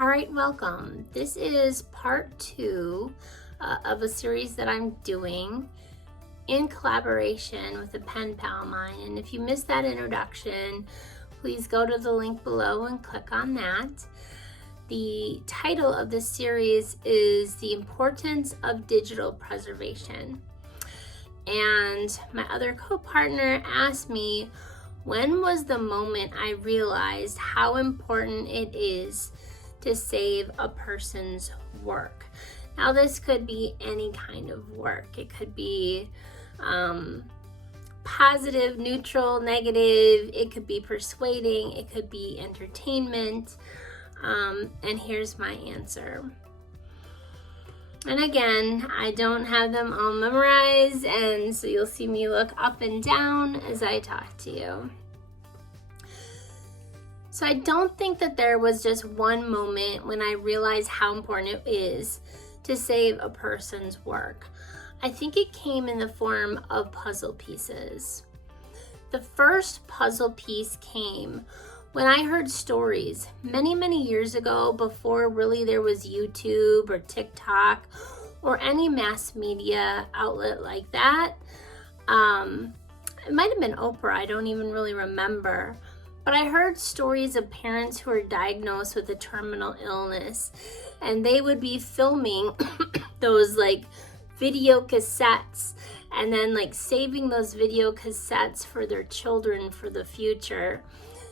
All right, welcome. This is part 2 of a series that I'm doing in collaboration with a pen pal of mine. And if you missed that introduction, please go to the link below and click on that. The title of this series is The Importance of Digital Preservation. And my other co-partner asked me, when was the moment I realized how important it is to save a person's work? Now, this could be any kind of work. It could be positive, neutral, negative. It could be persuading. It could be entertainment. And here's my answer. And again, I don't have them all memorized, and so you'll see me look up and down as I talk to you. So I don't think that there was just one moment when I realized how important it is to save a person's work. I think it came in the form of puzzle pieces. The first puzzle piece came when I heard stories many years ago, before really there was YouTube or TikTok or any mass media outlet like that. It might have been Oprah, I don't even really remember. But I heard stories of parents who were diagnosed with a terminal illness, and they would be filming those video cassettes and then saving those video cassettes for their children for the future.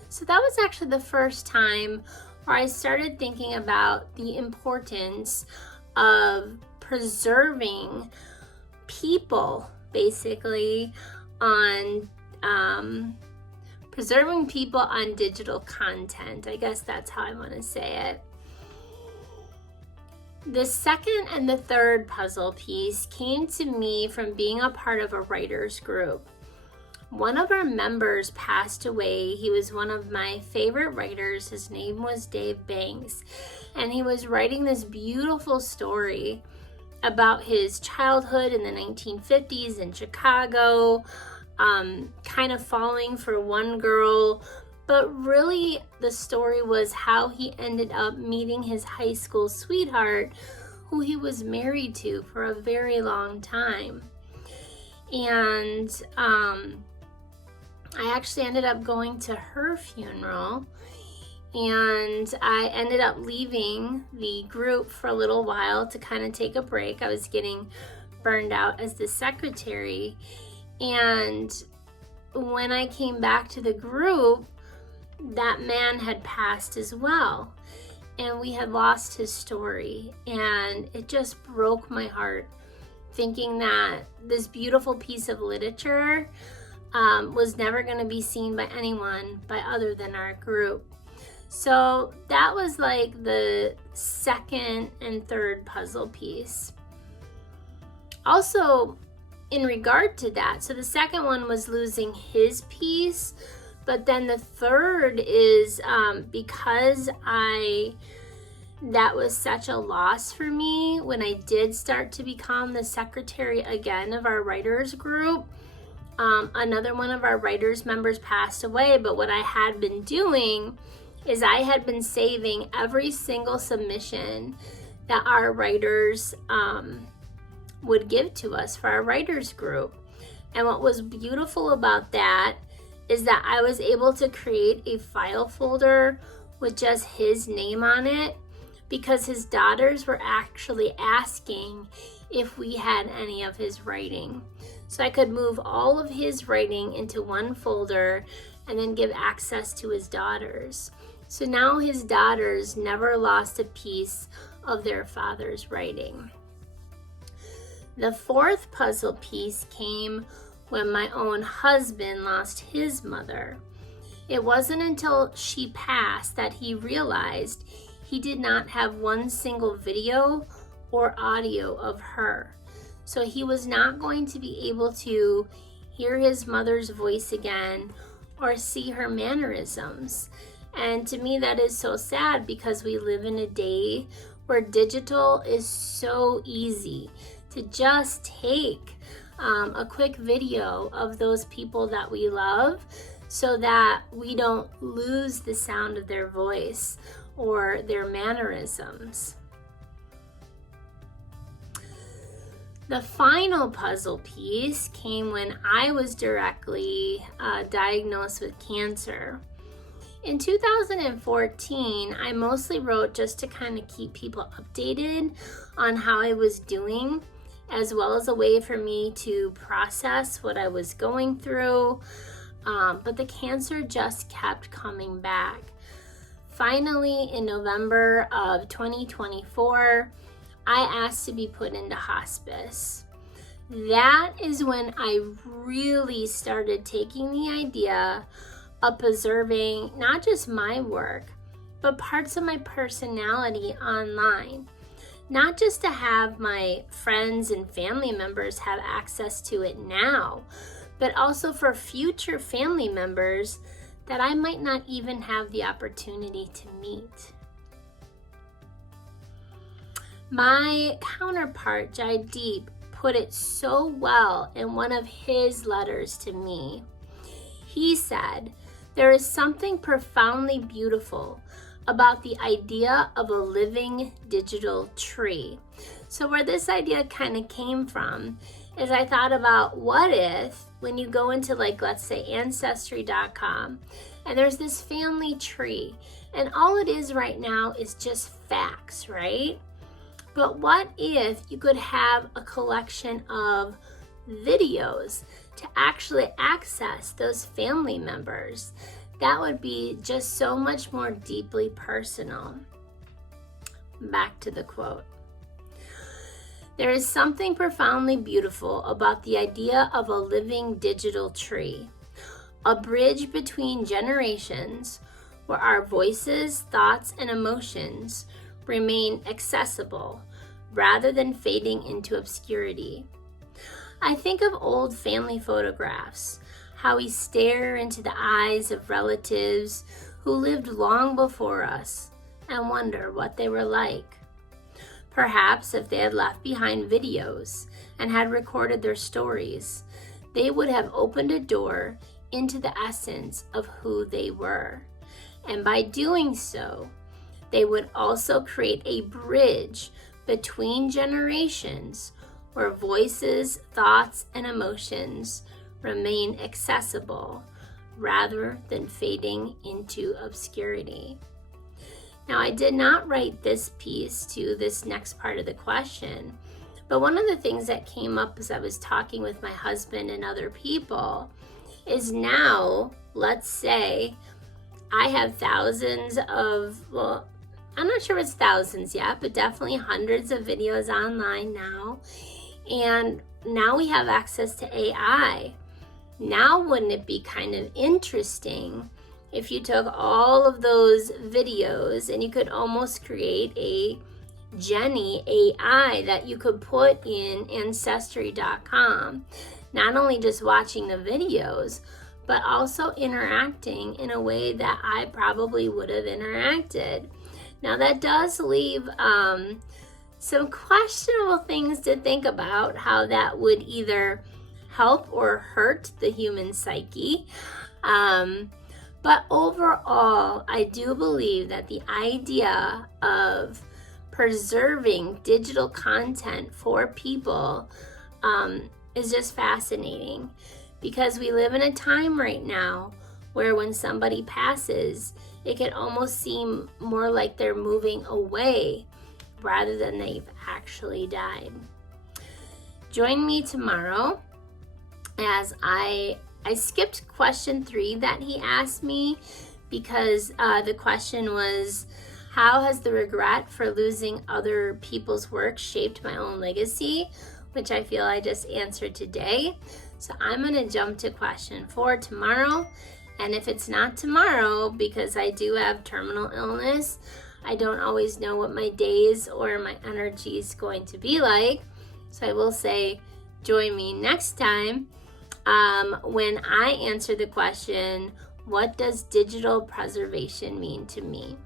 So that was actually the first time where I started thinking about the importance of preserving people, basically, on preserving people on digital content. I guess that's how I want to say it. The second and the third puzzle piece came to me from being a part of a writers group. One of our members passed away. He was one of my favorite writers. His name was Dave Banks, and he was writing this beautiful story about his childhood in the 1950s in Chicago, kind of falling for one girl, but really the story was how he ended up meeting his high school sweetheart, who he was married to for a very long time. And I actually ended up going to her funeral, and I ended up leaving the group for a little while to kind of take a break. I was getting burned out as the secretary, and when I came back to the group, that man had passed as well, and we had lost his story, and it just broke my heart, thinking that this beautiful piece of literature was never going to be seen by anyone other than our group. So that was the second and third puzzle piece. Also, in regard to that, so the second one was losing his piece, but then the third is because that was such a loss for me when I did start to become the secretary again of our writers group. Another one of our writers members passed away, but what I had been doing is I had been saving every single submission that our writers would give to us for our writers group. And what was beautiful about that is that I was able to create a file folder with just his name on it, because his daughters were actually asking if we had any of his writing. So I could move all of his writing into one folder and then give access to his daughters. So now his daughters never lost a piece of their father's writing. The fourth puzzle piece came when my own husband lost his mother. It wasn't until she passed that he realized he did not have one single video or audio of her. So he was not going to be able to hear his mother's voice again or see her mannerisms. And to me, that is so sad, because we live in a day where digital is so easy to just take a quick video of those people that we love so that we don't lose the sound of their voice or their mannerisms. The final puzzle piece came when I was directly diagnosed with cancer. In 2014, I mostly wrote just to kind of keep people updated on how I was doing, as well as a way for me to process what I was going through. But the cancer just kept coming back. Finally, in November of 2024, I asked to be put into hospice. That is when I really started taking the idea of preserving not just my work, but parts of my personality online. Not just to have my friends and family members have access to it now, but also for future family members that I might not even have the opportunity to meet. My counterpart, Jaideep, put it so well in one of his letters to me. He said, "There is something profoundly beautiful about the idea of a living digital tree." So where this idea kind of came from is I thought about, what if when you go into, like, let's say Ancestry.com, and there's this family tree, and all it is right now is just facts, right? But what if you could have a collection of videos to actually access those family members? That would be just so much more deeply personal. Back to the quote. There is something profoundly beautiful about the idea of a living digital tree, a bridge between generations where our voices, thoughts, and emotions remain accessible rather than fading into obscurity. I think of old family photographs, how we stare into the eyes of relatives who lived long before us and wonder what they were like. Perhaps if they had left behind videos and had recorded their stories, they would have opened a door into the essence of who they were. And by doing so, they would also create a bridge between generations where voices, thoughts, and emotions remain accessible rather than fading into obscurity. Now, I did not write this piece to this next part of the question, but one of the things that came up as I was talking with my husband and other people is now, let's say, I have thousands of, well, I'm not sure if it's thousands yet, but definitely hundreds of videos online now. And now we have access to AI. Now, wouldn't it be kind of interesting if you took all of those videos and you could almost create a Jenny AI that you could put in Ancestry.com, not only just watching the videos, but also interacting in a way that I probably would have interacted. Now, that does leave some questionable things to think about, how that would either help or hurt the human psyche. But overall, I do believe that the idea of preserving digital content for people is just fascinating, because we live in a time right now where when somebody passes, it can almost seem more like they're moving away rather than they've actually died. Join me tomorrow as I skipped question 3 that he asked me, because the question was, how has the regret for losing other people's work shaped my own legacy? Which I feel I just answered today. So I'm going to jump to question 4 tomorrow. And if it's not tomorrow, because I do have terminal illness, I don't always know what my days or my energy is going to be like. So I will say, join me next time when I answer the question, what does digital preservation mean to me?